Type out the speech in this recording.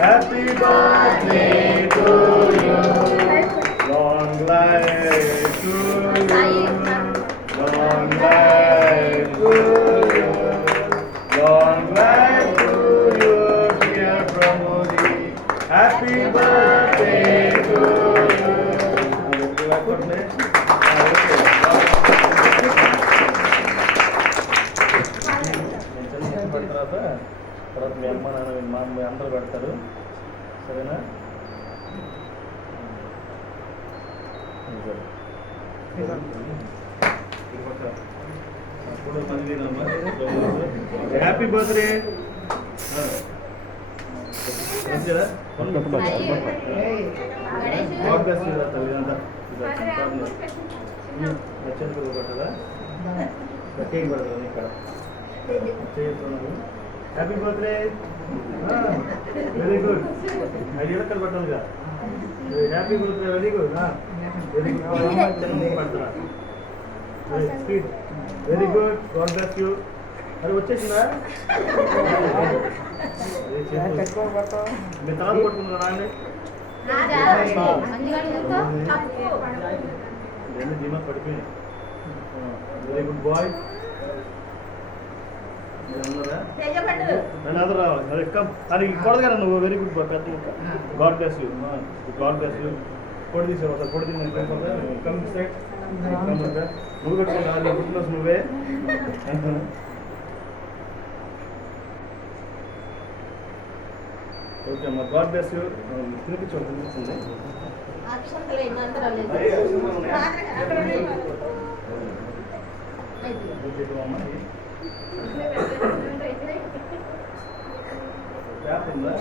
Happy birthday to you. Long life to you. Long life to you. Long life to you, dear Pramodi. Happy birthday to you. తర్వాత మీ అమ్మ నాన్న మా అమ్మ అందరూ పెడతారు, సరేనా? Happy birthday. పట్టదా కేక్ పడతాను ఇక్కడ చేస్తున్నాను. Happy birthday. Very good. ఐదు ఎడకలు పట్టాలిగా. Happy birthday. Very good. Very good. పడతా speed. Very good. God bless you. అది వచ్చేసిందా? మీ తర్వాత పట్టుకుంటున్నా అండి. రెండు ధీమా పడిపోయినాయి. Very good boy. అందరూ రావాలి. అదే కమ్ అది కొడదు కదా నువ్వు. Very good boy. పెద్ద God bless you. God bless you. కొడి తీసావు సార్. కొడి తీసి కమ్ సైడ్. నువ్వు పెట్టుకుంటా పుట్టినరోజు నువ్వే. ఓకే అమ్మా. God bless you. తినిపించండి. తినిపిస్తుంది. అమ్మా